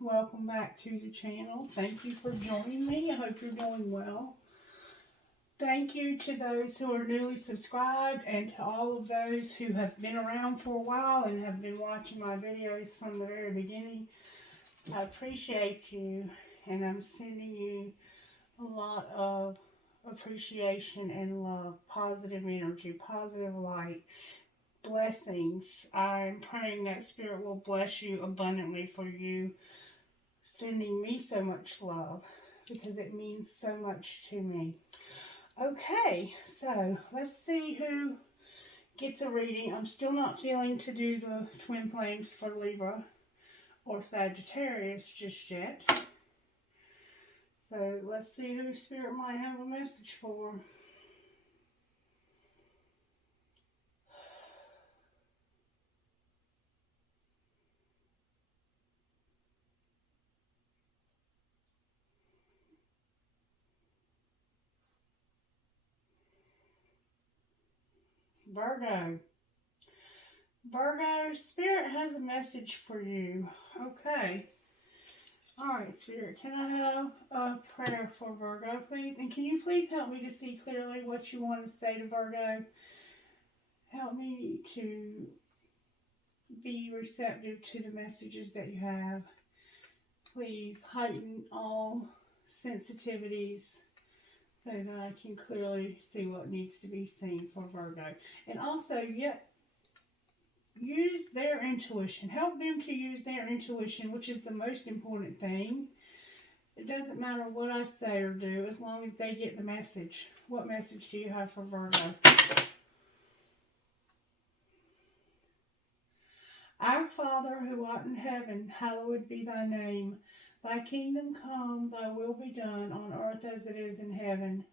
Welcome back to the channel. Thank you for joining me. I hope you're doing well. Thank you to those who are newly subscribed and to all of those who have been around for a while and have been watching my videos from the very beginning. I appreciate you, and I'm sending you a lot of appreciation and love, positive energy, positive light, blessings. I'm praying that Spirit will bless you abundantly for you sending me so much love, because it means so much to me. Okay, so let's see who gets a reading. I'm still not feeling to do the twin flames for Libra or Sagittarius just yet. So let's see who Spirit might have a message for. Virgo. Virgo, Spirit has a message for you. Okay. Alright, Spirit, can I have a prayer for Virgo, please? And can you please help me to see clearly what you want to say to Virgo? Help me to be receptive to the messages that you have. Please heighten all sensitivities so that I can clearly see what needs to be seen for Virgo. And also, use their intuition. Help them to use their intuition, which is the most important thing. It doesn't matter what I say or do, as long as they get the message. What message do you have for Virgo? Our Father, who art in heaven, hallowed be thy name. Thy kingdom come, thy will be done, on earth as it is in heaven.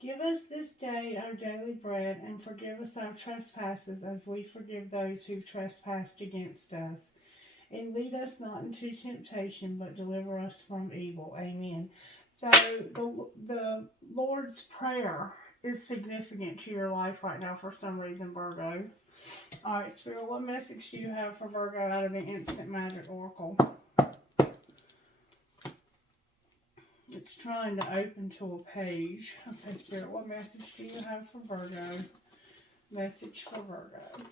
Give us this day our daily bread, and forgive us our trespasses, as we forgive those who've trespassed against us. And lead us not into temptation, but deliver us from evil. Amen. So the Lord's Prayer is significant to your life right now for some reason, Virgo. Alright, Spirit, what message do you have for Virgo out of the Instant Magic Oracle? It's trying to open to a page. Okay, Spirit, what message do you have for Virgo? Message for Virgo.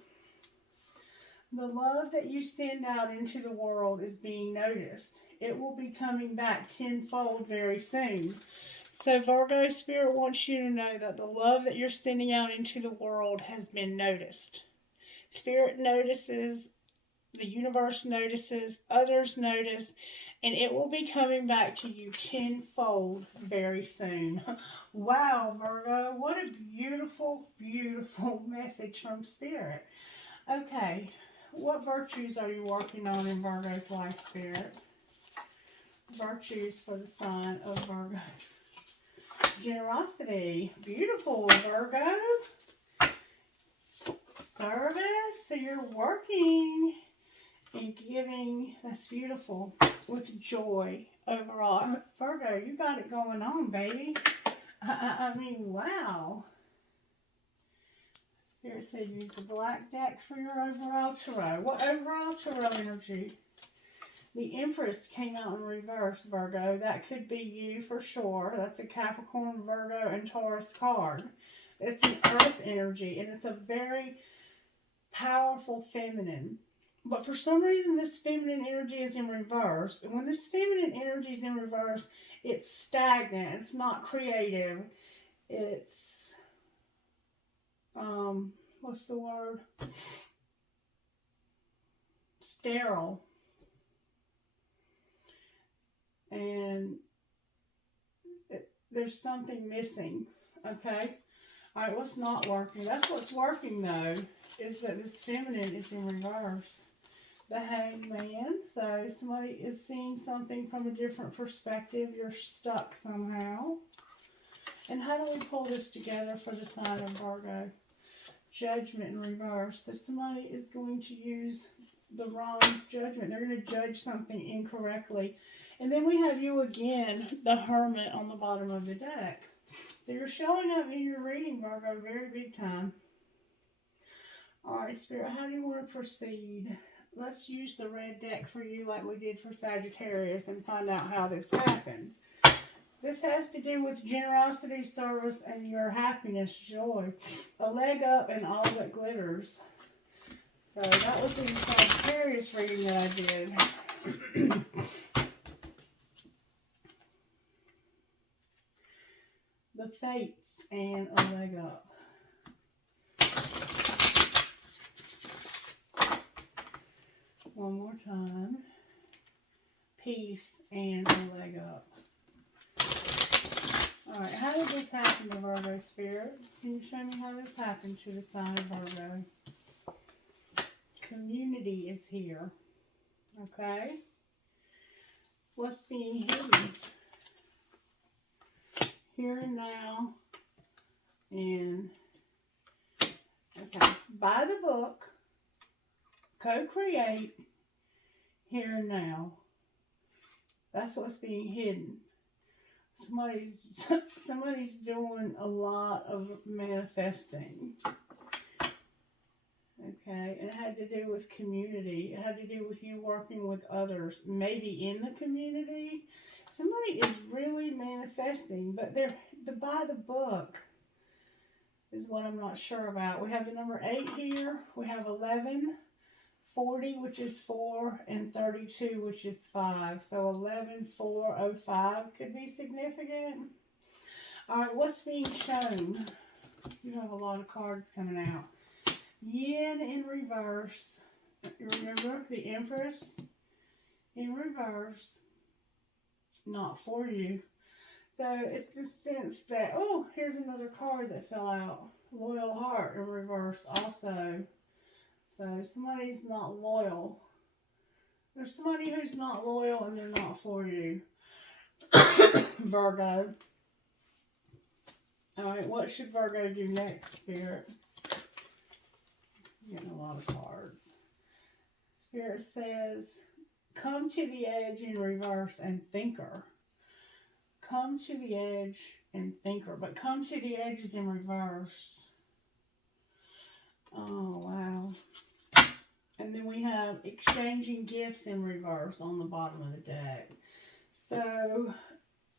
The love that you send out into the world is being noticed. It will be coming back tenfold very soon. So Virgo, Spirit wants you to know that the love that you're sending out into the world has been noticed. Spirit notices, the universe notices, others notice, and it will be coming back to you tenfold very soon. Wow, Virgo, what a beautiful, beautiful message from Spirit. Okay, what virtues are you working on in Virgo's life, Spirit? Virtues for the sign of Virgo. Generosity. Beautiful, Virgo. Service. So you're working and giving. That's beautiful. With joy overall. Virgo, you got it going on, baby. I mean, wow. Spirit said use the black deck for your overall tarot. What overall tarot energy? The Empress came out in reverse, Virgo. That could be you for sure. That's a Capricorn, Virgo, and Taurus card. It's an earth energy, and it's a very powerful feminine. But for some reason, this feminine energy is in reverse. And when this feminine energy is in reverse, it's stagnant. It's not creative. It's, what's the word? Sterile. And there's something missing, okay? All right, what's not working? That's what's working, though, is that this feminine is in reverse. The Hangman. So somebody is seeing something from a different perspective. You're stuck somehow. And how do we pull this together for the sign of Virgo? Judgment in reverse. So somebody is going to use the wrong judgment. They're going to judge something incorrectly. And then we have you again, the Hermit, on the bottom of the deck. So you're showing up in your reading, Virgo, very big time. All right, Spirit, how do you want to proceed? let's use the red deck for you like we did for Sagittarius and find out how this happened. This has to do with generosity, service, and your happiness, joy. A leg up and all that glitters. So that was the Sagittarius reading that I did. The Fates and a leg up. One more time. Peace and a leg up. Alright, how did this happen to Virgo Spirit? Can you show me how this happened to the sign of Virgo? Community is here. Okay? What's being hidden? Here and now. And, okay, by the book, co-create, here and now. That's what's being hidden. Somebody's doing a lot of manifesting. Okay, it had to do with community. It had to do with you working with others, maybe in the community. Somebody is really manifesting, but they're by the book is what I'm not sure about. We have the number 8 here. We have 11, 40, which is 4, and 32, which is 5. So 11, 4, 05 could be significant. All right, what's being shown? You have a lot of cards coming out. Yin in reverse. You remember the Empress in reverse. Not for you. So it's the sense that, oh, here's another card that fell out. Loyal heart in reverse also. So somebody's not loyal. There's somebody who's not loyal and they're not for you. Virgo. Alright, what should Virgo do next, Spirit? Getting a lot of cards. Spirit says, come to the edge in reverse and thinker. Come to the edge and thinker. But come to the edge is in reverse. Oh, wow. And then we have exchanging gifts in reverse on the bottom of the deck. So,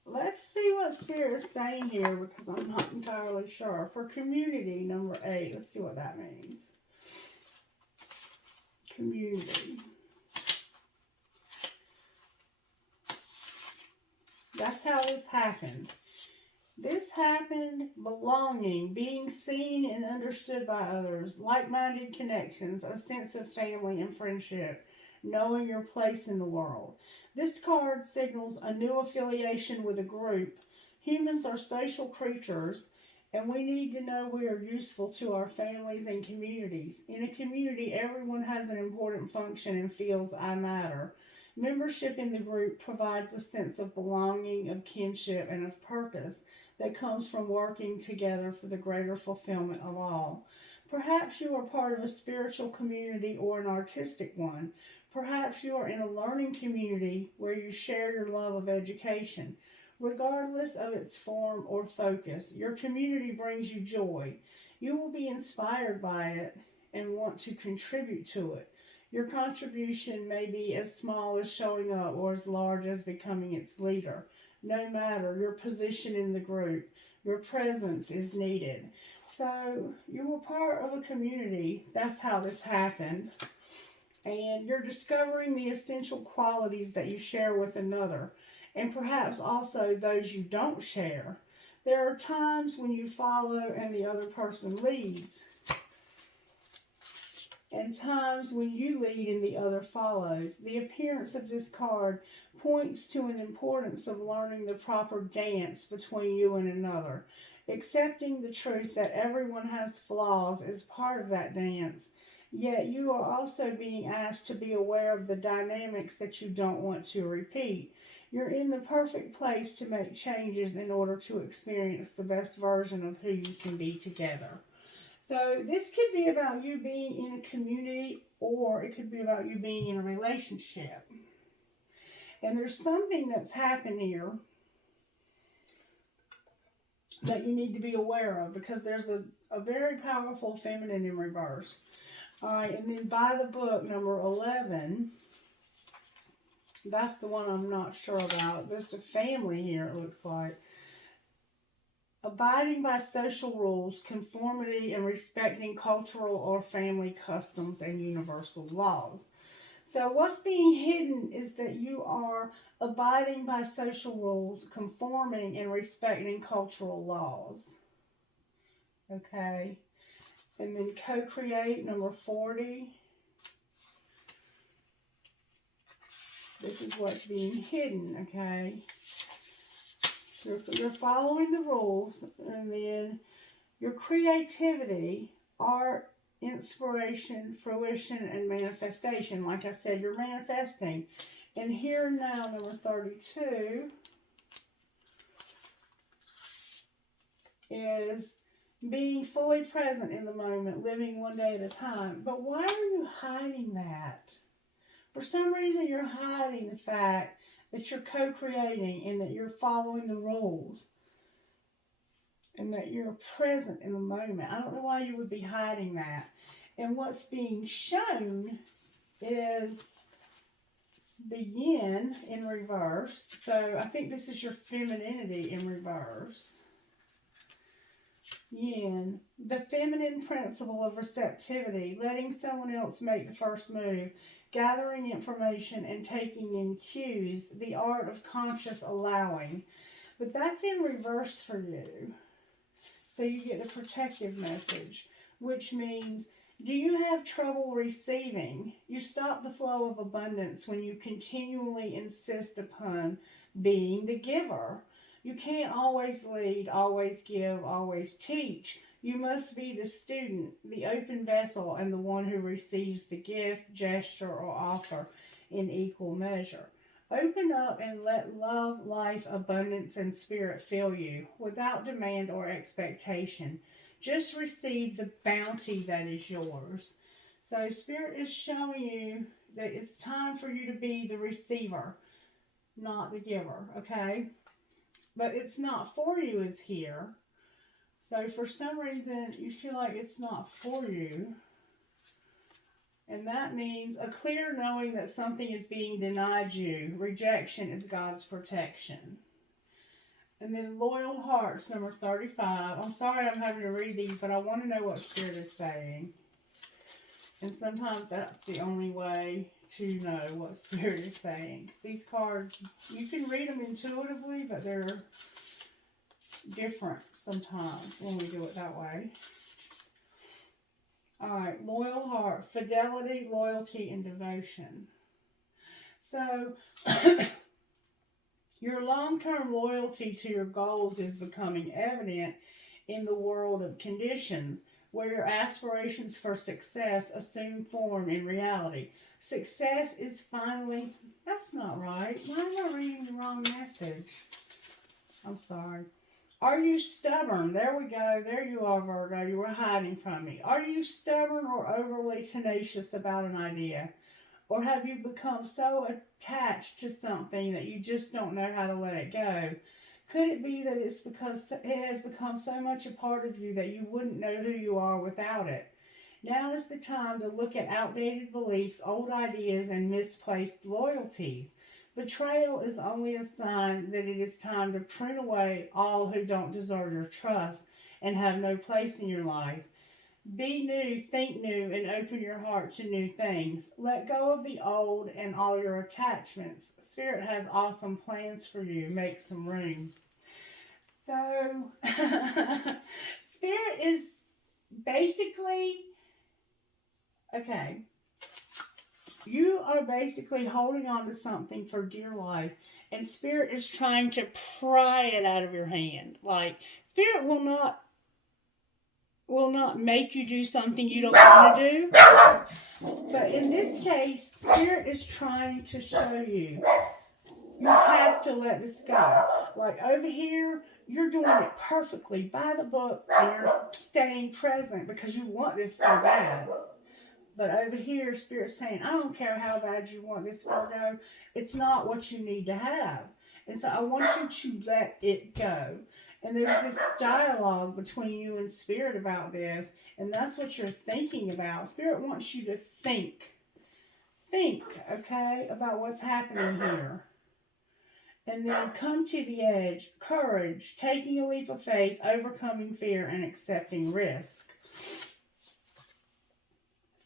let's see what Spirit is saying here because I'm not entirely sure. For community, number 8, let's see what that means. Community. That's how this happened. This happened belonging, being seen and understood by others, like-minded connections, a sense of family and friendship, knowing your place in the world. This card signals a new affiliation with a group. Humans are social creatures, and we need to know we are useful to our families and communities. In a community, everyone has an important function and feels I matter. Membership in the group provides a sense of belonging, of kinship, and of purpose that comes from working together for the greater fulfillment of all. Perhaps you are part of a spiritual community or an artistic one. Perhaps you are in a learning community where you share your love of education. Regardless of its form or focus, your community brings you joy. You will be inspired by it and want to contribute to it. Your contribution may be as small as showing up or as large as becoming its leader. No matter your position in the group, your presence is needed. So you were part of a community. That's how this happened. And you're discovering the essential qualities that you share with another. And perhaps also those you don't share. There are times when you follow and the other person leads. And times when you lead and the other follows. The appearance of this card points to an importance of learning the proper dance between you and another. Accepting the truth that everyone has flaws is part of that dance. Yet you are also being asked to be aware of the dynamics that you don't want to repeat. You're in the perfect place to make changes in order to experience the best version of who you can be together. So this could be about you being in a community, or it could be about you being in a relationship. And there's something that's happened here that you need to be aware of, because there's a very powerful feminine in reverse. Alright, and then by the book, number 11, that's the one I'm not sure about. There's a family here, it looks like. Abiding by social rules, conformity, and respecting cultural or family customs and universal laws. So what's being hidden is that you are abiding by social rules, conforming, and respecting cultural laws. Okay. And then co-create, number 40. This is what's being hidden, okay? You're following the rules, and then your creativity, art, inspiration, fruition, and manifestation. Like I said, you're manifesting. And here and now, number 32, is being fully present in the moment, living one day at a time. But why are you hiding that? For some reason, you're hiding the fact that you're co-creating and that you're following the rules and that you're present in the moment. I don't know why you would be hiding that. And what's being shown is the yin in reverse. So I think this is your femininity in reverse. Yin, the feminine principle of receptivity, letting someone else make the first move, gathering information and taking in cues, the art of conscious allowing. But that's in reverse for you. So you get the protective message, which means, do you have trouble receiving? You stop the flow of abundance when you continually insist upon being the giver. You can't always lead, always give, always teach. You must be the student, the open vessel, and the one who receives the gift, gesture, or offer in equal measure. Open up and let love, life, abundance, and spirit fill you without demand or expectation. Just receive the bounty that is yours. So Spirit is showing you that it's time for you to be the receiver, not the giver, okay? But it's not for you is here. So for some reason, you feel like it's not for you. And that means a clear knowing that something is being denied you. Rejection is God's protection. And then loyal hearts, number 35. I'm sorry I'm having to read these, but I want to know what Spirit is saying. And sometimes that's the only way to know what Spirit is saying. These cards, you can read them intuitively, but they're different sometimes when we do it that way. Alright, loyal heart, fidelity, loyalty, and devotion. So, your long-term loyalty to your goals is becoming evident in the world of conditions where your aspirations for success assume form in reality. Success is finally... That's not right. Why am I reading the wrong message? I'm sorry. Are you stubborn? There we go. There you are, Virgo. You were hiding from me. Are you stubborn or overly tenacious about an idea? Or have you become so attached to something that you just don't know how to let it go? Could it be that it's because it has become so much a part of you that you wouldn't know who you are without it? Now is the time to look at outdated beliefs, old ideas, and misplaced loyalties. Betrayal is only a sign that it is time to prune away all who don't deserve your trust and have no place in your life. Be new, think new, and open your heart to new things. Let go of the old and all your attachments. Spirit has awesome plans for you. Make some room. So, Spirit is basically, okay, you are basically holding on to something for dear life, and Spirit is trying to pry it out of your hand. Like, Spirit will not make you do something you don't want to do. But in this case, Spirit is trying to show you have to let this go. Like over here, you're doing it perfectly by the book and you're staying present because you want this so bad. But over here, Spirit's saying, I don't care how bad you want this, Virgo. It's not what you need to have. And so I want you to let it go. And there's this dialogue between you and Spirit about this, and that's what you're thinking about. Spirit wants you to think. Think, okay, about what's happening here. And then come to the edge. Courage, taking a leap of faith, overcoming fear, and accepting risk.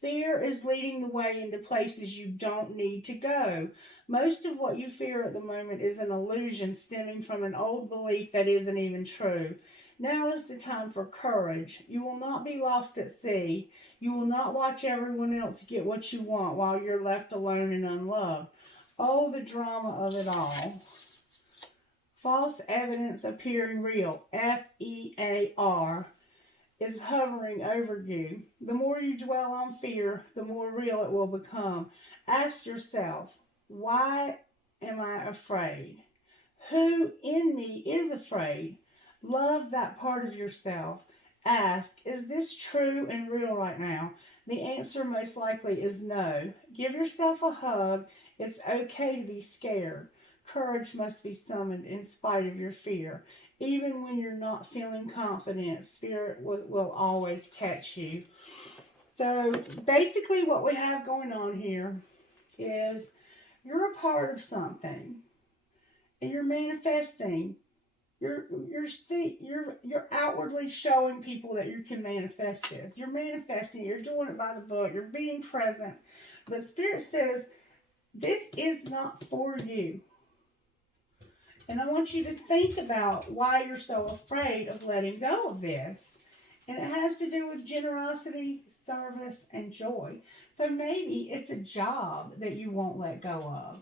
Fear is leading the way into places you don't need to go. Most of what you fear at the moment is an illusion stemming from an old belief that isn't even true. Now is the time for courage. You will not be lost at sea. You will not watch everyone else get what you want while you're left alone and unloved. Oh, the drama of it all. False evidence appearing real. FEAR. Is hovering over you. The more you dwell on fear, the more real it will become. Ask yourself, why am I afraid? Who in me is afraid? Love that part of yourself. Ask, is this true and real right now? The answer most likely is no. Give yourself a hug. It's okay to be scared. Courage must be summoned in spite of your fear. Even when you're not feeling confident, Spirit will always catch you. So basically what we have going on here is you're a part of something. And you're manifesting. You're outwardly showing people that you can manifest this. You're manifesting. You're doing it by the book. You're being present. But Spirit says, this is not for you. And I want you to think about why you're so afraid of letting go of this. And it has to do with generosity, service, and joy. So maybe it's a job that you won't let go of.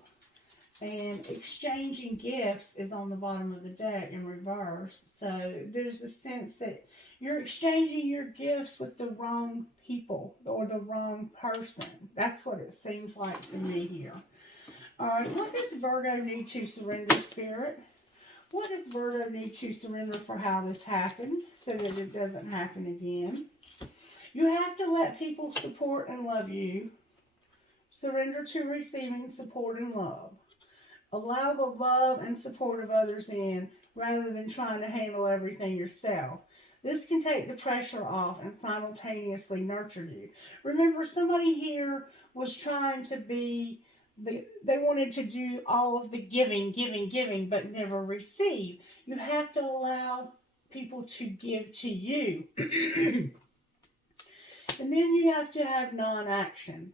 And exchanging gifts is on the bottom of the deck in reverse. So there's a sense that you're exchanging your gifts with the wrong people or the wrong person. That's what it seems like to me here. All right, what does Virgo need to surrender, Spirit? What does Virgo need to surrender for how this happened so that it doesn't happen again? You have to let people support and love you. Surrender to receiving support and love. Allow the love and support of others in rather than trying to handle everything yourself. This can take the pressure off and simultaneously nurture you. Remember, somebody here was trying to be they wanted to do all of the giving, but never receive. You have to allow people to give to you. And then you have to have non-action.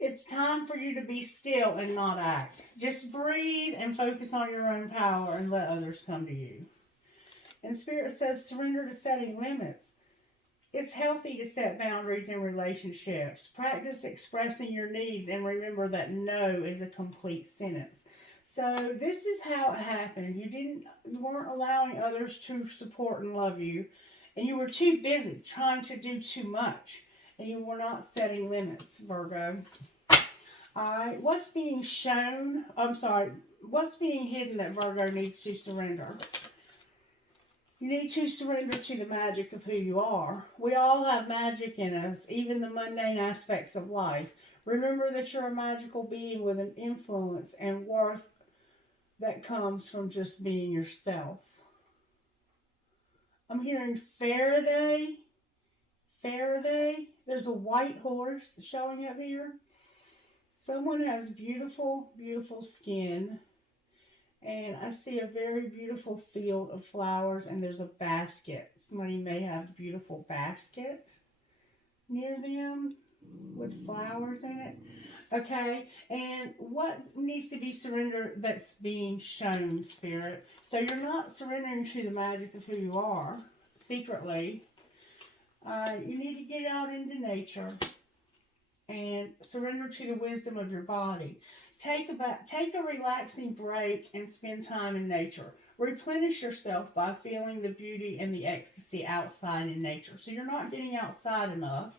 It's time for you to be still and not act. Just breathe and focus on your own power and let others come to you. And Spirit says surrender to setting limits. It's healthy to set boundaries in relationships. Practice expressing your needs and remember that no is a complete sentence. So this is how it happened. You weren't allowing others to support and love you, and you were too busy trying to do too much, and you were not setting limits, Virgo. Alright, what's being hidden that Virgo needs to surrender? You need to surrender to the magic of who you are. We all have magic in us, even the mundane aspects of life. Remember that you're a magical being with an influence and worth that comes from just being yourself. I'm hearing Faraday. There's a white horse showing up here. Someone has beautiful, beautiful skin. And I see a very beautiful field of flowers, and there's a basket. Somebody may have a beautiful basket near them with flowers in it. Okay, and what needs to be surrendered that's being shown, Spirit? So you're not surrendering to the magic of who you are secretly. You need to get out into nature and surrender to the wisdom of your body. Take a relaxing break and spend time in nature. Replenish yourself by feeling the beauty and the ecstasy outside in nature. So you're not getting outside enough,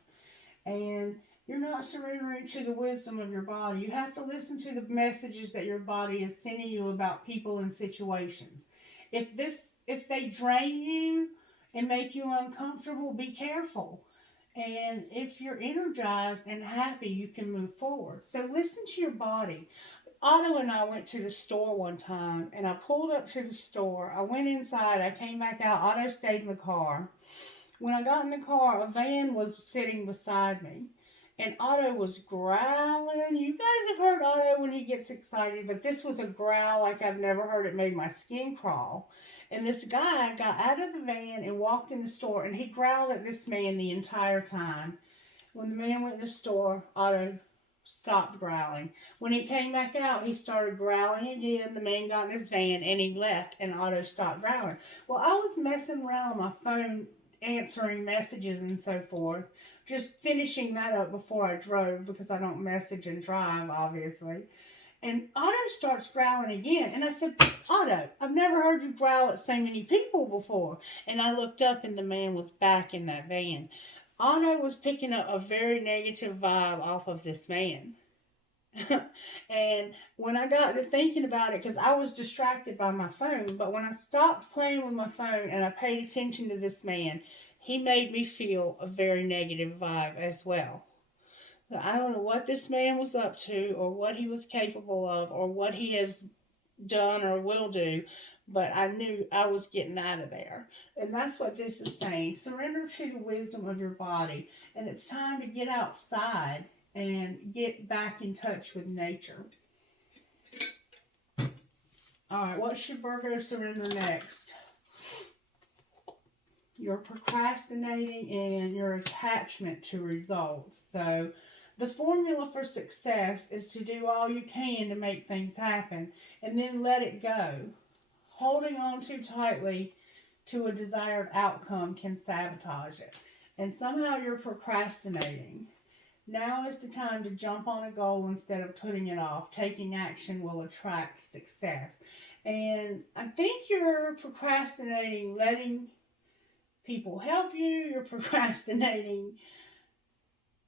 and you're not surrendering to the wisdom of your body. You have to listen to the messages that your body is sending you about people and situations. If they drain you and make you uncomfortable, be careful. And if you're energized and happy, you can move forward. So listen to your body. Otto and I went to the store one time, and I pulled up to the store. I went inside. I came back out. Otto stayed in the car. When I got in the car, a van was sitting beside me, and Otto was growling. You guys have heard Otto when he gets excited, but this was a growl like I've never heard. It made my skin crawl. And this guy got out of the van and walked in the store, and he growled at this man the entire time. When the man went in the store, Otto stopped growling. When he came back out, he started growling again. The man got in his van and he left, and Otto stopped growling. Well, I was messing around on my phone, answering messages and so forth, just finishing that up before I drove because I don't message and drive, obviously. And Otto starts growling again. And I said, Otto, I've never heard you growl at so many people before. And I looked up and the man was back in that van. Otto was picking up a very negative vibe off of this man. And when I got to thinking about it, because I was distracted by my phone, but when I stopped playing with my phone and I paid attention to this man, he made me feel a very negative vibe as well. I don't know what this man was up to or what he was capable of or what he has done or will do, but I knew I was getting out of there. And that's what this is saying. Surrender to the wisdom of your body. And it's time to get outside and get back in touch with nature. Alright, what should Virgo surrender next? You're procrastinating and your attachment to results. So the formula for success is to do all you can to make things happen and then let it go. Holding on too tightly to a desired outcome can sabotage it. And somehow you're procrastinating. Now is the time to jump on a goal instead of putting it off. Taking action will attract success. And I think you're procrastinating letting people help you. You're procrastinating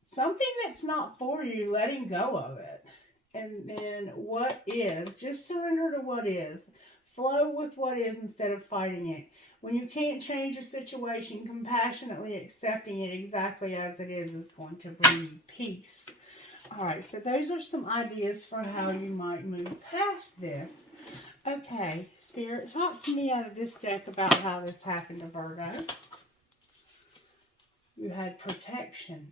something that's not for you, letting go of it. And then what is, just surrender to what is. Flow with what is instead of fighting it. When you can't change a situation, compassionately accepting it exactly as it is going to bring you peace. Alright, so those are some ideas for how you might move past this. Okay, Spirit, talk to me out of this deck about how this happened to Virgo. You had protection.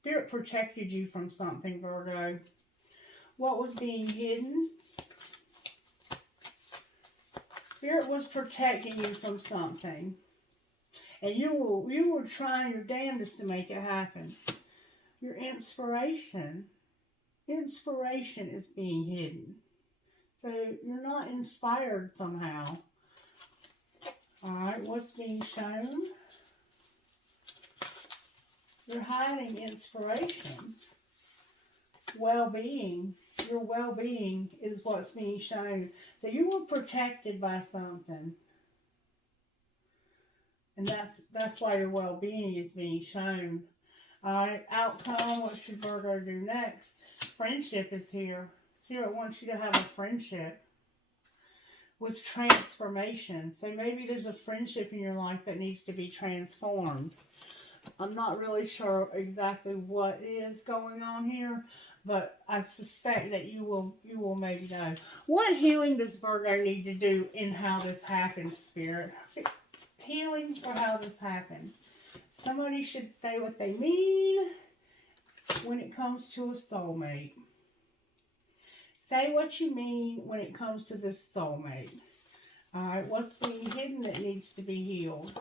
Spirit protected you from something, Virgo. What was being hidden? Spirit was protecting you from something. And you were trying your damnedest to make it happen. Your inspiration is being hidden. So you're not inspired somehow. Alright, what's being shown? You're hiding inspiration. Well-being. Your well-being is what's being shown. So you were protected by something. And that's why your well-being is being shown. Alright, outcome. What should Virgo do next? Friendship is here. Spirit wants you to have a friendship with transformation. So maybe there's a friendship in your life that needs to be transformed. I'm not really sure exactly what is going on here, but I suspect that you will maybe know. What healing does Virgo need to do in how this happened, Spirit? Healing for how this happened. Somebody should say what they mean when it comes to a soulmate. Say what you mean when it comes to this soulmate. Alright, what's being hidden that needs to be healed?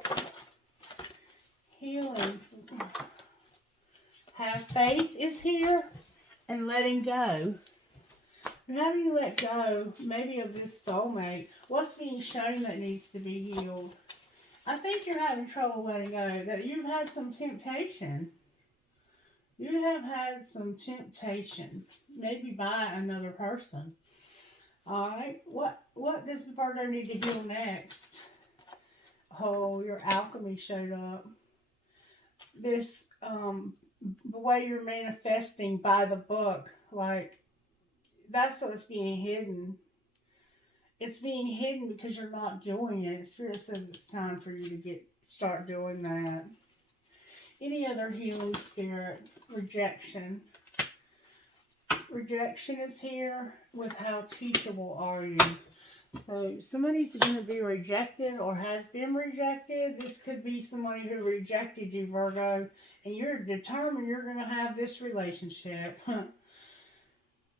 Healing. Have faith is here. And letting go. How do you let go, maybe of this soulmate? What's being shown that needs to be healed? I think you're having trouble letting go. That you've had some temptation. You have had some temptation. Maybe by another person. Alright. What does Virgo need to heal next? Oh, your alchemy showed up. This, the way you're manifesting by the book, like, that's what's being hidden. It's being hidden because you're not doing it. Spirit says it's time for you to start doing that. Any other healing, Spirit? Rejection. Rejection is here with how teachable are you. So somebody's going to be rejected or has been rejected. This could be somebody who rejected you, Virgo, and you're determined you're going to have this relationship.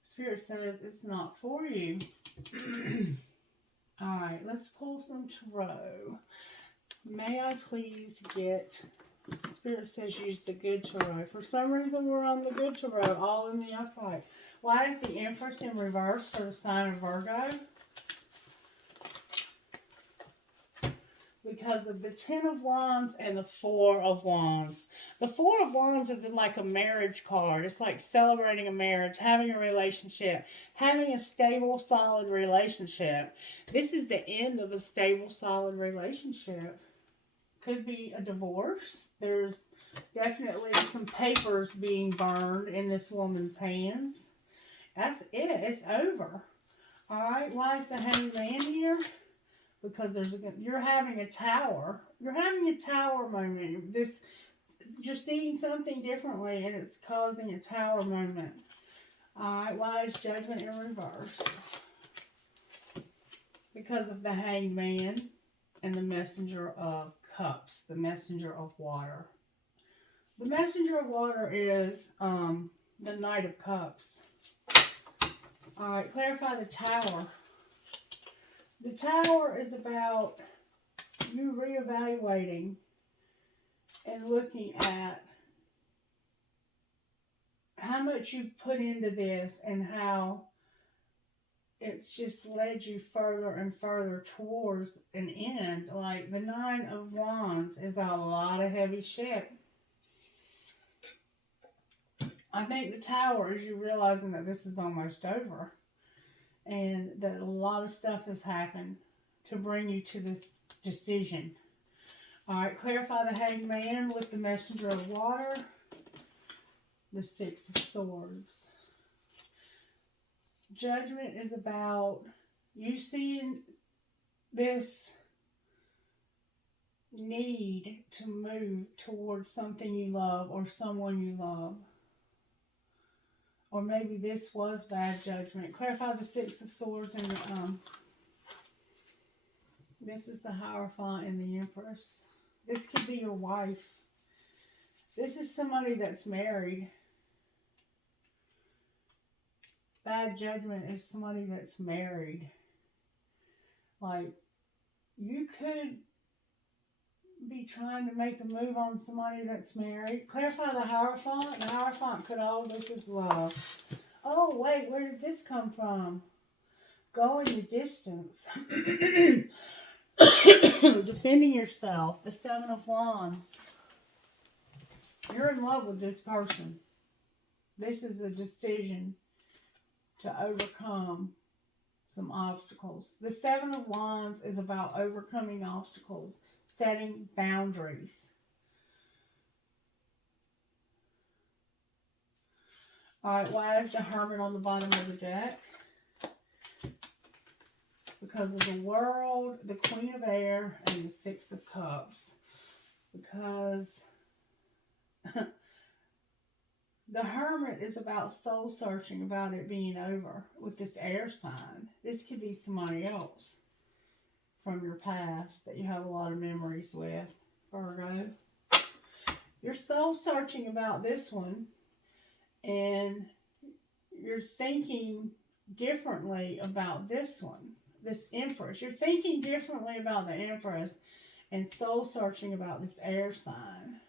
Spirit says it's not for you. Alright, let's pull some tarot. May I please get... Spirit says use the good tarot. For some reason we're on the good tarot, all in the upright. Why is the Empress in reverse for the sign of Virgo? Because of the Ten of Wands and the Four of Wands. The Four of Wands is like a marriage card. It's like celebrating a marriage, having a relationship, having a stable, solid relationship. This is the end of a stable, solid relationship. Could be a divorce. There's definitely some papers being burned in this woman's hands. That's it. It's over. Alright, why is the Hanged Man here? Because you're having a tower. You're having a tower moment. You're seeing something differently, and it's causing a tower moment. Alright, why is Judgment in reverse? Because of the Hanged Man and the Messenger of Cups, the Messenger of Water. The Messenger of Water is the Knight of Cups. Alright, clarify the Tower. The Tower is about you reevaluating and looking at how much you've put into this and how it's just led you further and further towards an end. Like the Nine of Wands is a lot of heavy shit. I think the Tower is you realizing that this is almost over. And that a lot of stuff has happened to bring you to this decision. Alright, clarify the Hanged Man with the Messenger of Water. The Six of Swords. Judgment is about you seeing this need to move towards something you love or someone you love. Or maybe this was bad judgment. Clarify the Six of Swords and this is the Hierophant and the Empress. This could be your wife. This is somebody that's married. Bad judgment is somebody that's married. Like, you could be trying to make a move on somebody that's married. Clarify the Hierophant. The Hierophant could all this is love. Oh, wait, where did this come from? Going the distance. Defending yourself. The Seven of Wands. You're in love with this person. This is a decision to overcome some obstacles. The Seven of Wands is about overcoming obstacles. Setting boundaries. Alright, why is the Hermit on the bottom of the deck? Because of the World, the Queen of Air, and the Six of Cups. Because the Hermit is about soul searching, about it being over with this air sign. This could be somebody else from your past that you have a lot of memories with, Virgo. You're soul searching about this one, and you're thinking differently about this one, this Empress. You're thinking differently about the Empress and soul searching about this air sign.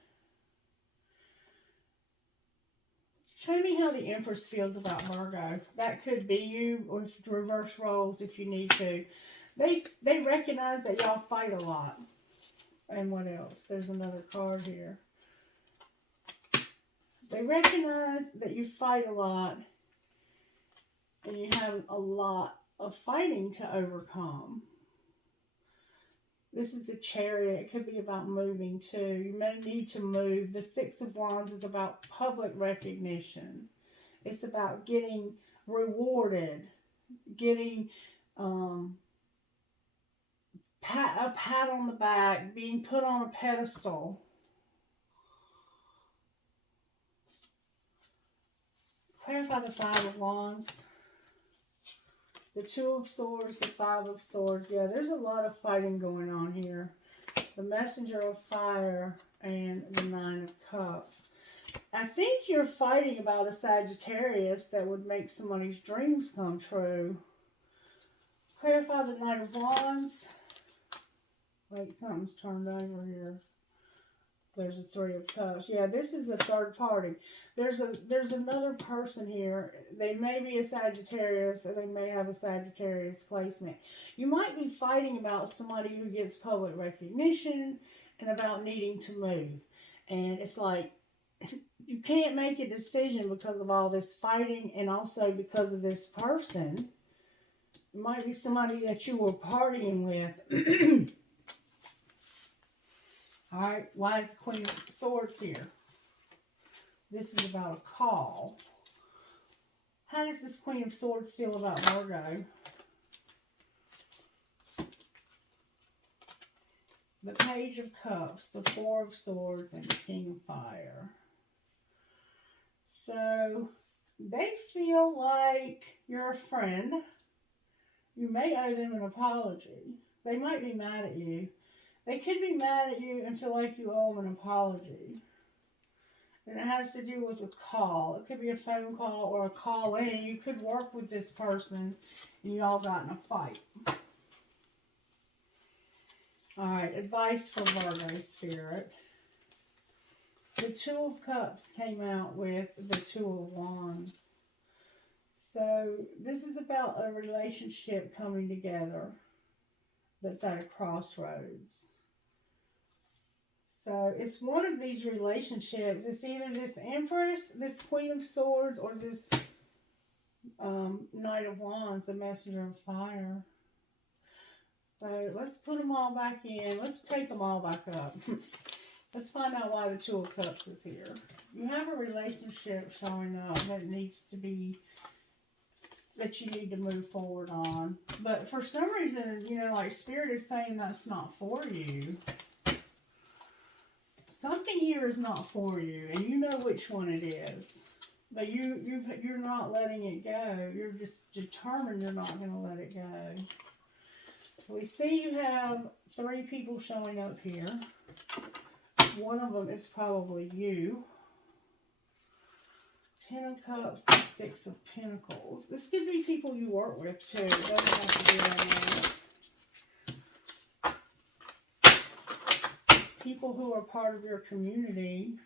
Show me how the Empress feels about Virgo. That could be you, or reverse roles if you need to. They recognize that y'all fight a lot. And what else? There's another card here. They recognize that you fight a lot. And you have a lot of fighting to overcome. This is the Chariot. It could be about moving too. You may need to move. The Six of Wands is about public recognition. It's about getting rewarded. Getting a pat on the back, being put on a pedestal. Clarify the Five of Wands. The Two of Swords, the Five of Swords. Yeah, there's a lot of fighting going on here. The Messenger of Fire and the Nine of Cups. I think you're fighting about a Sagittarius that would make somebody's dreams come true. Clarify the Knight of Wands. Wait, something's turned over here. There's a Three of Cups. Yeah, this is a third party. There's another person here. They may be a Sagittarius, or they may have a Sagittarius placement. You might be fighting about somebody who gets public recognition and about needing to move. And it's like, you can't make a decision because of all this fighting and also because of this person. It might be somebody that you were partying with. Alright, why is the Queen of Swords here? This is about a call. How does this Queen of Swords feel about Virgo? The Page of Cups, the Four of Swords, and the King of Fire. So, they feel like you're a friend. You may owe them an apology. They might be mad at you. They could be mad at you and feel like you owe them an apology. And it has to do with a call. It could be a phone call or a call in. You could work with this person and you all got in a fight. Alright, advice for Virgo Spirit. The Two of Cups came out with the Two of Wands. So, this is about a relationship coming together that's at a crossroads. So, it's one of these relationships. It's either this Empress, this Queen of Swords, or this Knight of Wands, the Messenger of Fire. So, let's put them all back in. Let's take them all back up. Let's find out why the Two of Cups is here. You have a relationship showing up that needs to be, that you need to move forward on. But for some reason, you know, like Spirit is saying that's not for you. Something here is not for you, and you know which one it is. But you're not letting it go. You're just determined you're not going to let it go. So we see you have 3 people showing up here. One of them is probably you. 10 of Cups and 6 of Pentacles. This could be people you work with too. It doesn't have to be right now. People who are part of your community.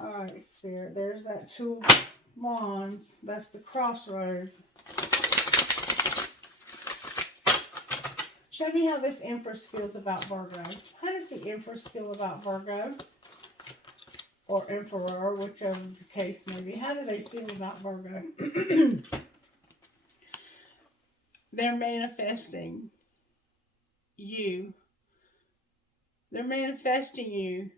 Alright, Spirit. There's that Two of Wands. That's the crossroads. Show me how this Empress feels about Virgo. How does the Empress feel about Virgo? Or Emperor, whichever the case may be. How do they feel about Virgo? They're manifesting you. They're manifesting you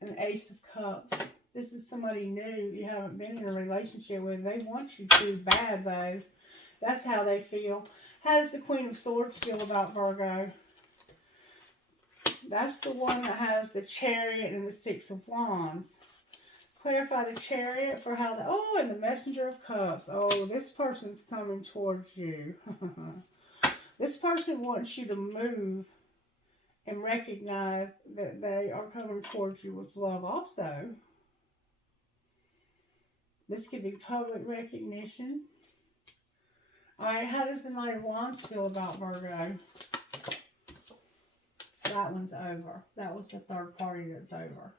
an Ace of Cups. This is somebody new you haven't been in a relationship with. They want you to bad, though. That's how they feel. How does the Queen of Swords feel about Virgo? That's the one that has the Chariot and the Six of Wands. Clarify the Chariot for how the... Oh, and the Messenger of Cups. Oh, this person's coming towards you. This person wants you to move and recognize that they are coming towards you with love also. This could be public recognition. Alright, how does the Knight of Wands feel about Virgo? That one's over. That was the third party that's over.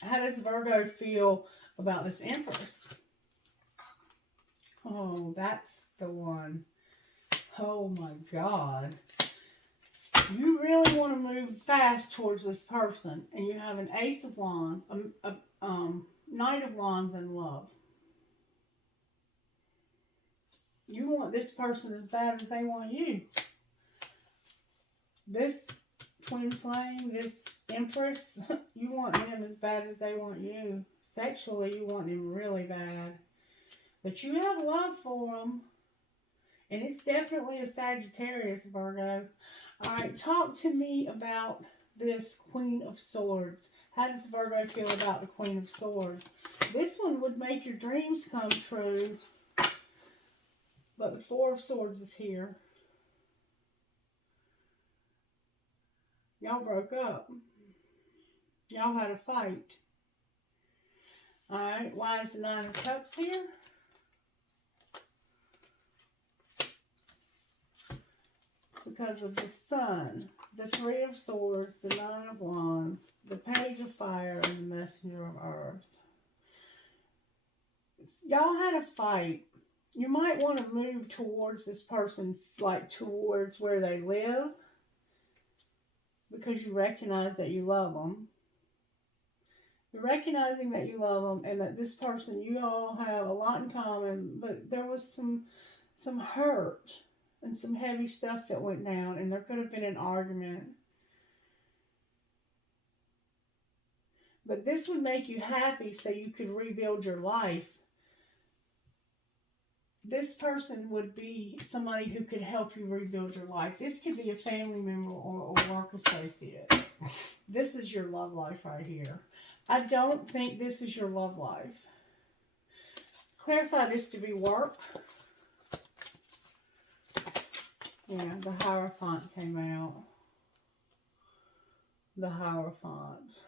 How does Virgo feel about this Empress? Oh, that's the one. Oh my God. You really want to move fast towards this person. And you have an Ace of Wands, Knight of Wands, and love. You want this person as bad as they want you. This Twin Flame, this Empress, you want them as bad as they want you. Sexually, you want them really bad. But you have love for them. And it's definitely a Sagittarius, Virgo. Alright, talk to me about this Queen of Swords. How does Virgo feel about the Queen of Swords? This one would make your dreams come true. But the Four of Swords is here. Y'all broke up. Y'all had a fight. Alright, why is the Nine of Cups here? Because of the Sun, the Three of Swords, the Nine of Wands, the Page of Fire, and the Messenger of Earth. Y'all had a fight. You might want to move towards this person, like towards where they live, because you recognize that you love them. You're recognizing that you love them and that this person, you all have a lot in common, but there was some hurt and some heavy stuff that went down, and there could have been an argument. But this would make you happy so you could rebuild your life. This person would be somebody who could help you rebuild your life. This could be a family member or a work associate. This is your love life right here. I don't think this is your love life. Clarify this to be work. Yeah, the Hierophant came out. The Hierophant.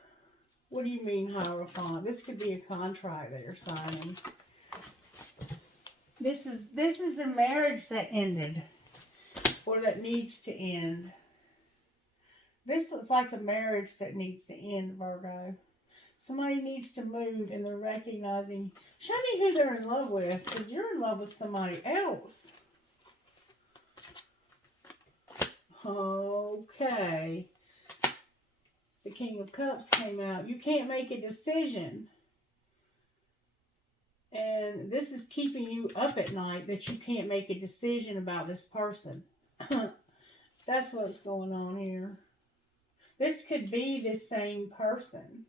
What do you mean, Hierophant? This could be a contract that you're signing. This is the marriage that ended, or that needs to end. This looks like a marriage that needs to end, Virgo. Somebody needs to move, and they're recognizing. Show me who they're in love with, because you're in love with somebody else. Okay. The King of Cups came out. You can't make a decision. And this is keeping you up at night, that you can't make a decision about this person. That's what's going on here. This could be the same person.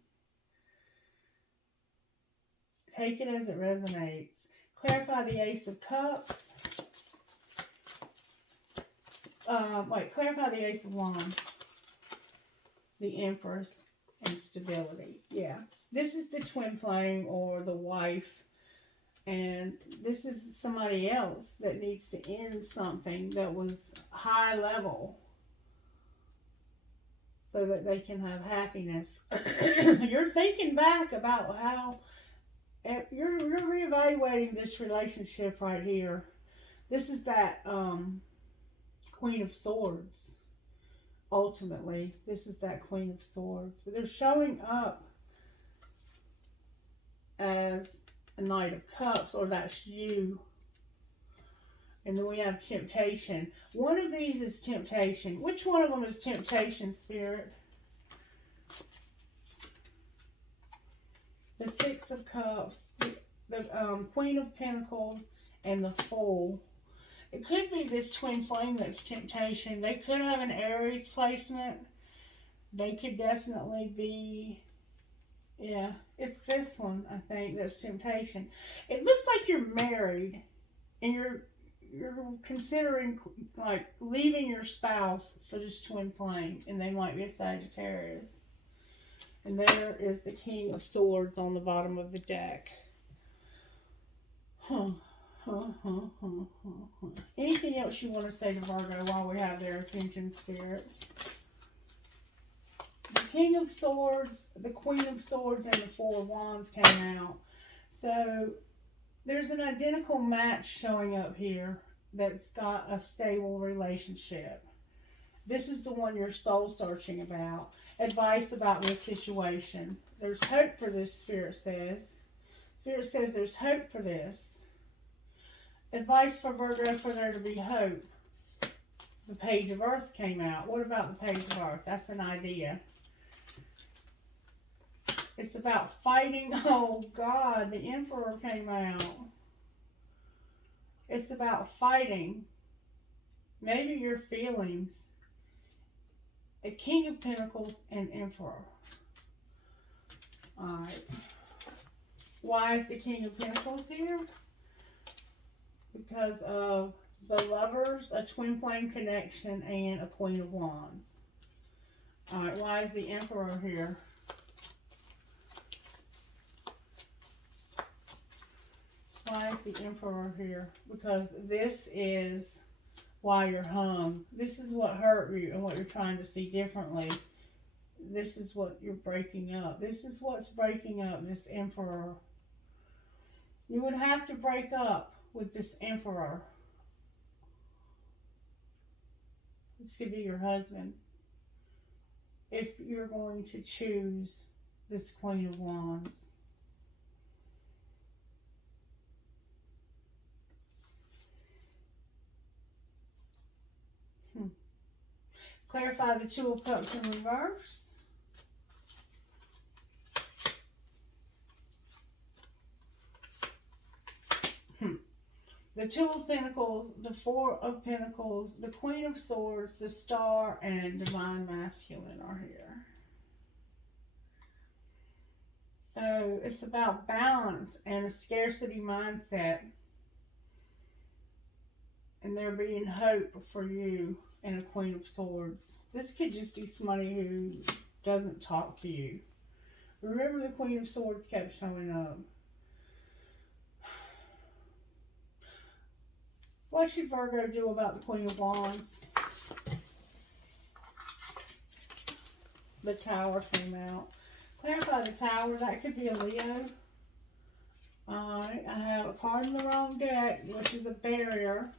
Take it as it resonates. Clarify the Ace of Cups. Clarify the Ace of Wands. The Empress and stability. Yeah. This is the twin flame or the wife. And this is somebody else that needs to end something that was high level, so that they can have happiness. You're thinking back about how you're reevaluating this relationship right here. This is that Queen of Swords. Ultimately, this is that Queen of Swords. But they're showing up as a Knight of Cups, or that's you. And then we have temptation. One of these is temptation. Which one of them is temptation, Spirit? The Six of Cups, the Queen of Pentacles, and the Fool. It could be this twin flame that's temptation. They could have an Aries placement. They could definitely be... Yeah, it's this one, I think, that's temptation. It looks like you're married, and you're considering, like, leaving your spouse for this twin flame, and they might be a Sagittarius. And there is the King of Swords on the bottom of the deck. Anything else you want to say to Virgo while we have their attention, Spirit? The King of Swords, the Queen of Swords, and the Four of Wands came out. So there's an identical match showing up here that's got a stable relationship. This is the one you're soul searching about. Advice about this situation. There's hope for this, Spirit says. Spirit says there's hope for this. Advice for Virgo for there to be hope. The Page of Earth came out. What about the Page of Earth? That's an idea. It's about fighting. Oh, God, the Emperor came out. It's about fighting. Maybe your feelings. A King of Pentacles and Emperor. Alright. Why is the King of Pentacles here? Because of the Lovers, a twin flame connection, and a Queen of Wands. Alright, why is the Emperor here? Why is the Emperor here? Because this is why you're hung. This is what hurt you and what you're trying to see differently. This is what you're breaking up. This is what's breaking up this Emperor. You would have to break up with this Emperor. This could be your husband. If you're going to choose this Queen of Wands. Clarify the Two of Cups in reverse. The Two of Pentacles, the Four of Pentacles, the Queen of Swords, the Star, and Divine Masculine are here. So it's about balance and a scarcity mindset. And there being hope for you and a Queen of Swords. This could just be somebody who doesn't talk to you. Remember, the Queen of Swords kept showing up. What should Virgo do about the Queen of Wands? The Tower came out. Clarify the Tower. That could be a Leo. Alright, I have a card in the wrong deck, which is a barrier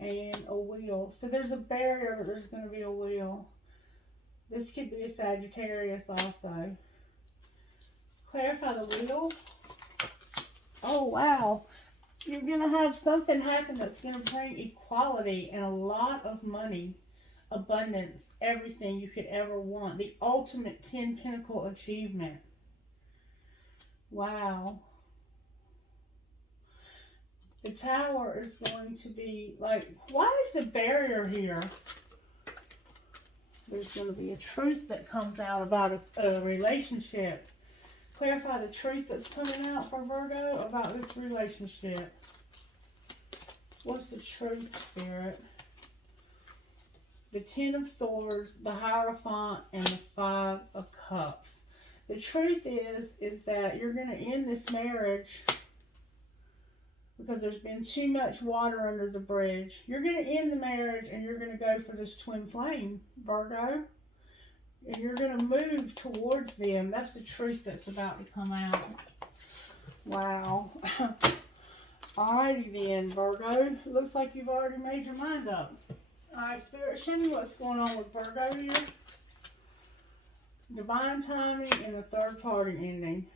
and a wheel. So there's a barrier, but there's going to be a wheel. This could be a Sagittarius also. Clarify the wheel. Oh, wow. You're going to have something happen that's going to bring equality and a lot of money, abundance, everything you could ever want. The ultimate 10 Pentacle achievement. Wow. The Tower is going to be like, why is the barrier here? There's going to be a truth that comes out about a relationship. Clarify the truth that's coming out for Virgo about this relationship. What's the truth, Spirit? The Ten of Swords, the Hierophant, and the Five of Cups. The truth is that you're going to end this marriage because there's been too much water under the bridge. You're going to end the marriage and you're going to go for this twin flame, Virgo. And you're going to move towards them. That's the truth that's about to come out. Wow. Alrighty then, Virgo. It looks like you've already made your mind up. Alright, Spirit, show me what's going on with Virgo here. Divine timing and a third party ending.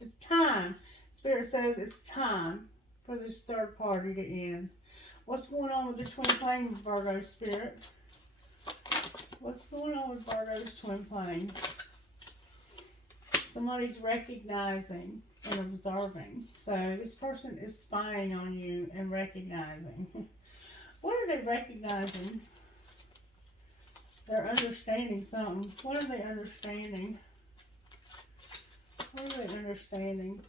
It's time. Spirit says it's time for this third party to end. What's going on with the twin flame, Virgo, Spirit? What's going on with Virgo's twin flame? Somebody's recognizing and observing. So this person is spying on you and recognizing. What are they recognizing? They're understanding something. What are they understanding? What are they understanding?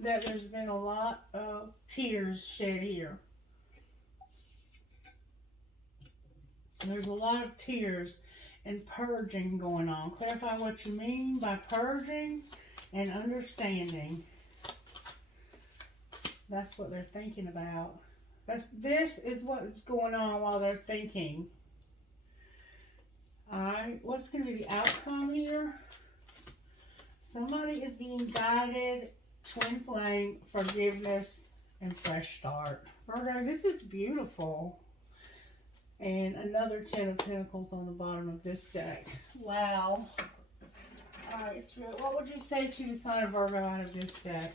That there's been a lot of tears shed here. There's a lot of tears and purging going on. Clarify what you mean by purging and understanding. That's what they're thinking about. This is what's going on while they're thinking. Alright, what's going to be the outcome here? Somebody is being guided, twin flame, forgiveness, and fresh start. Virgo, this is beautiful. And another 10 of Pentacles on the bottom of this deck. Wow. Alright, Spirit, what would you say to the sign of Virgo out of this deck?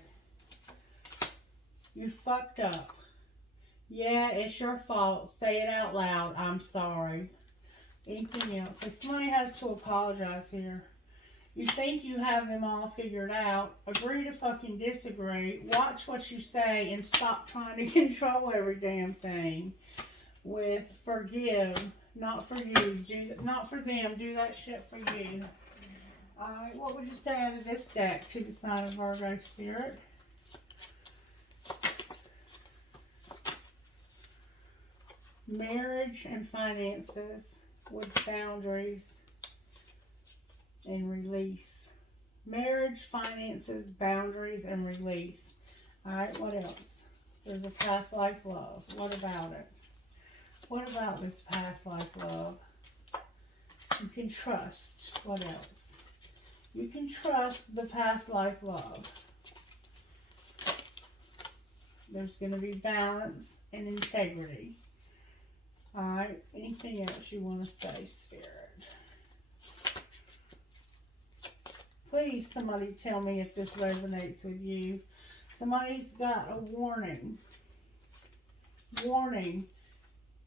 You fucked up. Yeah, it's your fault. Say it out loud. I'm sorry. Anything else? So somebody has to apologize here. You think you have them all figured out. Agree to fucking disagree. Watch what you say and stop trying to control every damn thing. With forgive, not for you, not for them, do that shit for you. Alright, what would you say out of this deck to the sign of Virgo, Spirit? Marriage and finances. with boundaries and release. Marriage, finances, boundaries, and release. Alright, what else? There's a past life love. What about it? What about this past life love? You can trust. What else? You can trust the past life love. There's going to be balance and integrity. Alright, anything else you want to say, Spirit? Please, somebody tell me if this resonates with you. Somebody's got a warning. Warning.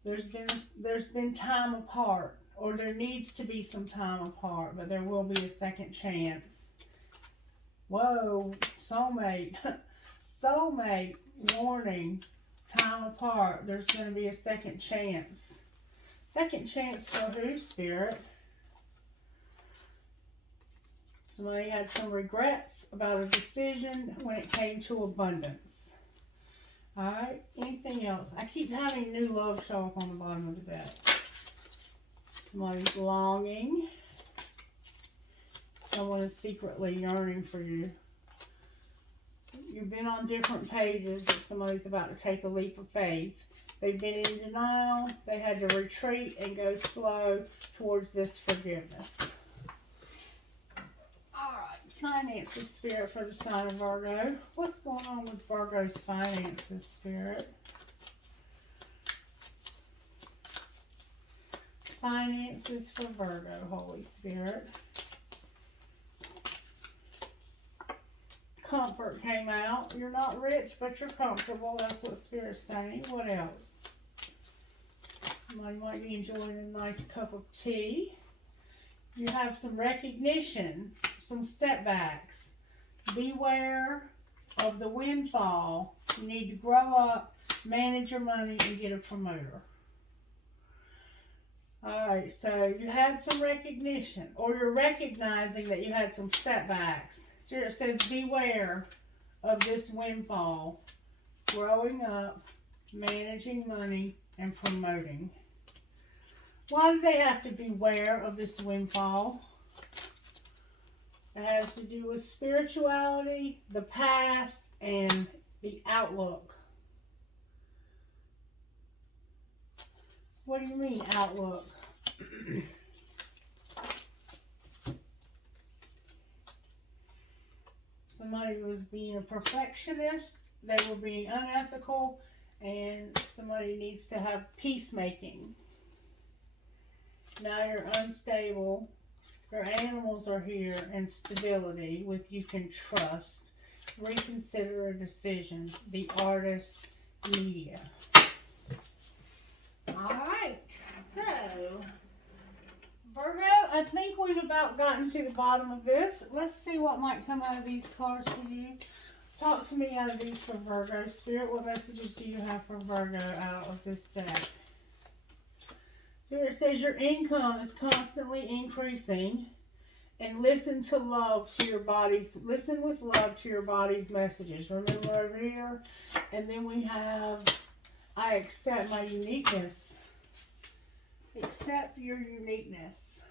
There's been time apart, or there needs to be some time apart, but there will be a second chance. Whoa, soulmate. Soulmate, warning, time apart. There's going to be a second chance. Second chance for who, Spirit? Somebody had some regrets about a decision when it came to abundance. Alright, anything else? I keep having new love show up on the bottom of the deck. Somebody's longing. Someone is secretly yearning for you. You've been on different pages, but somebody's about to take a leap of faith. They've been in denial. They had to retreat and go slow towards this forgiveness. Alright, finances, Spirit, for the sign of Virgo. What's going on with Virgo's finances, Spirit? Finances for Virgo, Holy Spirit. Comfort came out. You're not rich, but you're comfortable. That's what Spirit's saying. What else? Somebody might be enjoying a nice cup of tea. You have some recognition, some setbacks. Beware of the windfall. You need to grow up, manage your money, and get a promoter. Alright, so you had some recognition, or you're recognizing that you had some setbacks. Spirit says, beware of this windfall. Growing up, managing money, and promoting. Why do they have to beware of this windfall? It has to do with spirituality, the past, and the outlook. What do you mean, outlook? Somebody was being a perfectionist, they were being unethical, and somebody needs to have peacemaking. Now you're unstable, your animals are here, and stability with you can trust. Reconsider a decision. The Artist Media. Alright, so Virgo, I think we've about gotten to the bottom of this. Let's see what might come out of these cards for you. Talk to me out of these for Virgo. Spirit, what messages do you have for Virgo out of this deck? Spirit says your income is constantly increasing, and listen to love to your body's, listen with love to your body's messages. Remember over here? And then we have, I accept my uniqueness. Accept your uniqueness.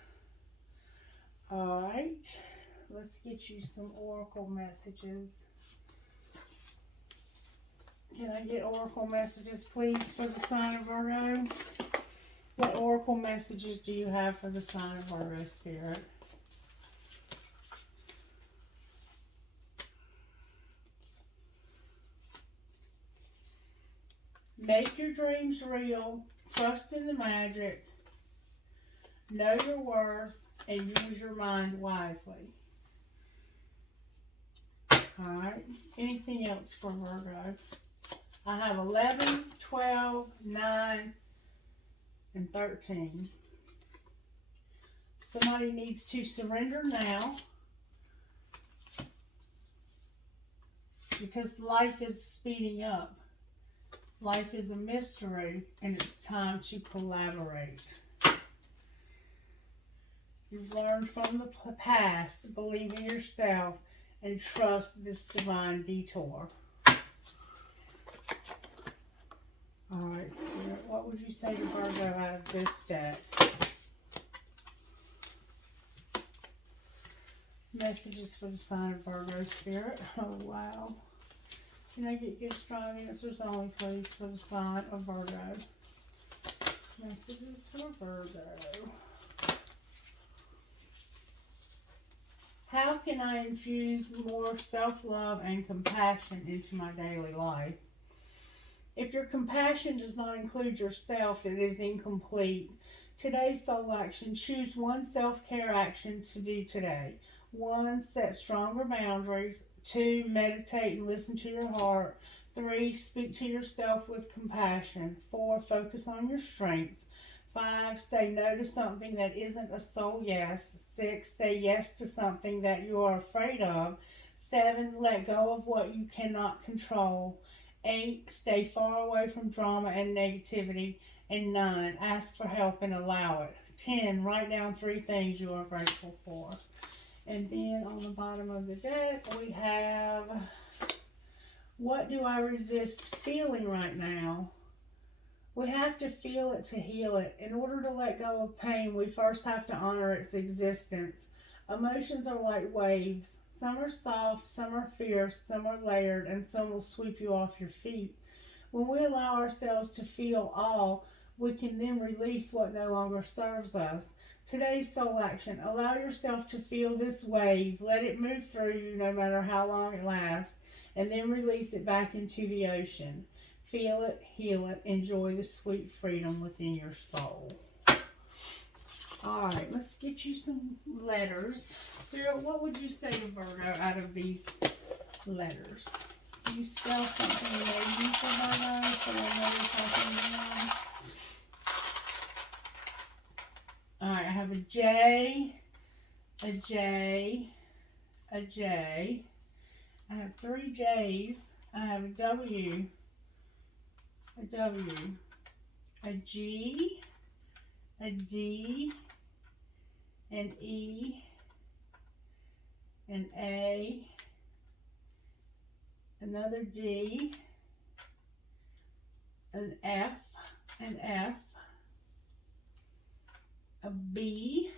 Alright. Let's get you some oracle messages. Can I get oracle messages, please, for the sign of Virgo? What oracle messages do you have for the sign of Virgo, Spirit? Make your dreams real. Trust in the magic. Know your worth. And use your mind wisely. Alright. Anything else for Virgo? I have 11, 12, 9, and 13. Somebody needs to surrender now. Because life is speeding up. Life is a mystery, and it's time to collaborate. You've learned from the past, believe in yourself, and trust this divine detour. Alright, Spirit, what would you say to Virgo out of this deck? Messages for the sign of Virgo spirit. Oh, wow. Can I get good, strong answers only, please, for the sign of Virgo? Messages for Virgo. How can I infuse more self-love and compassion into my daily life? If your compassion does not include yourself, it is incomplete. Today's soul action. Choose one self-care action to do today. 1. Set stronger boundaries. 2. Meditate and listen to your heart. 3. Speak to yourself with compassion. 4. Focus on your strengths. 5. Say no to something that isn't a soul yes. 6. Say yes to something that you are afraid of. 7. Let go of what you cannot control. 8. Stay far away from drama and negativity. And 9. Ask for help and allow it. 10. Write down 3 things you are grateful for. And then on the bottom of the deck, we have, what do I resist feeling right now? We have to feel it to heal it. In order to let go of pain, we first have to honor its existence. Emotions are like waves. Some are soft, some are fierce, some are layered, and some will sweep you off your feet. When we allow ourselves to feel all, we can then release what no longer serves us. Today's soul action. Allow yourself to feel this wave. Let it move through you no matter how long it lasts, and then release it back into the ocean. Feel it, heal it, enjoy the sweet freedom within your soul. Alright, let's get you some letters. Spirit, what would you say to Virgo out of these letters? Do you spell something amazing for Virgo so they know there's something wrong? Alright, I have a J, a J, a J. I have 3 J's. I have a W, a W, a G, a D, an E, an A, another D, an F, a B,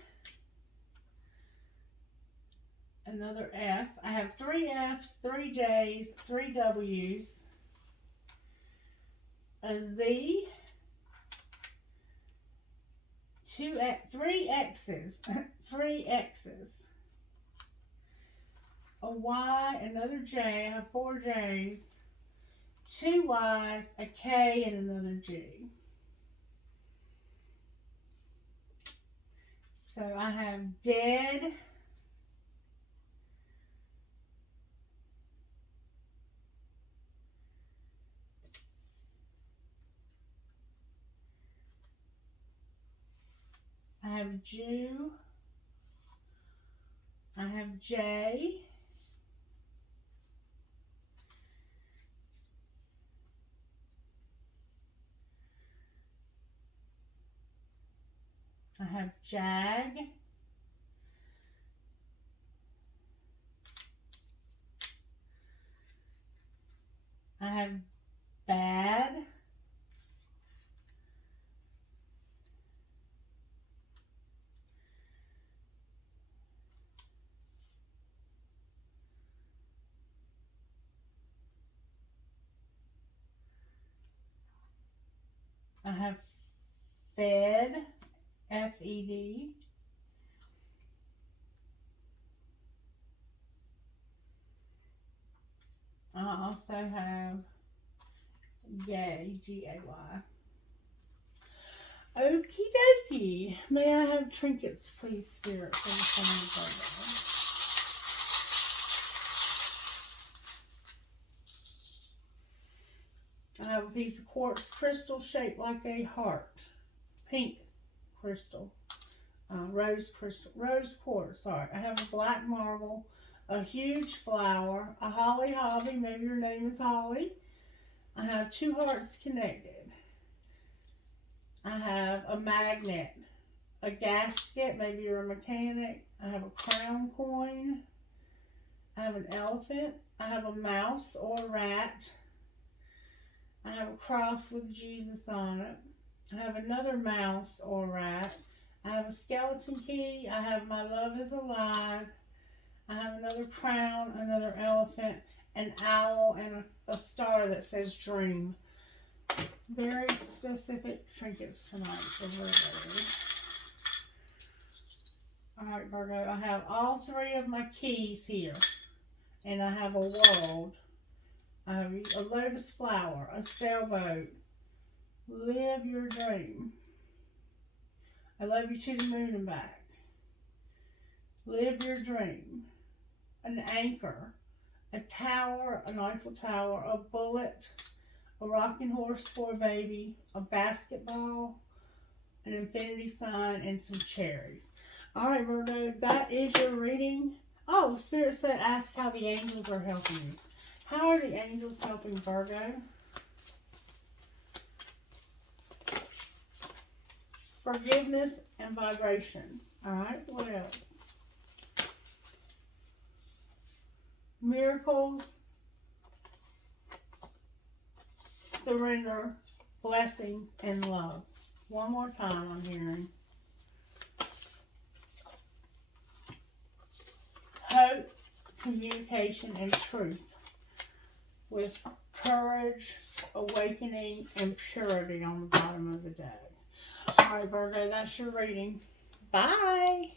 another F. I have 3 F's, 3 J's, 3 W's, a Z, 3 X's, 3 X's, a Y, another J. I have 4 J's, 2 Y's, a K, and another G. So I have dead, I have Jew, I have J, I have Jag, I have bad, I have fed, F-E-D, I also have gay, G-A-Y. Okie dokie. May I have trinkets, please, Spirit, for the sign of Virgo? I have a piece of quartz crystal shaped like a heart. Pink crystal. Rose quartz, sorry. I have a black marble, a huge flower, a holly hobby, maybe your name is Holly. I have 2 hearts connected. I have a magnet, a gasket, maybe you're a mechanic. I have a crown coin. I have an elephant. I have a mouse or a rat. I have a cross with Jesus on it. I have another mouse or rat. I have a skeleton key. I have my love is alive. I have another crown, another elephant, an owl, and a star that says dream. Very specific trinkets tonight for Virgo. Alright, Virgo, I have all three of my keys here. And I have a world. I have a lotus flower, a sailboat. Live your dream. I love you to the moon and back. Live your dream. An anchor, a tower, an Eiffel Tower, a bullet, a rocking horse for a baby, a basketball, an infinity sign, and some cherries. Alright, Virgo, that is your reading. Oh, Spirit said ask how the angels are helping you. How are the angels helping Virgo? Forgiveness and vibration. Alright, what else? Miracles, surrender, blessings, and love. One more time I'm hearing. Hope, communication, and truth. With courage, awakening, and purity on the bottom of the day. Alright, Virgo, that's your reading. Bye!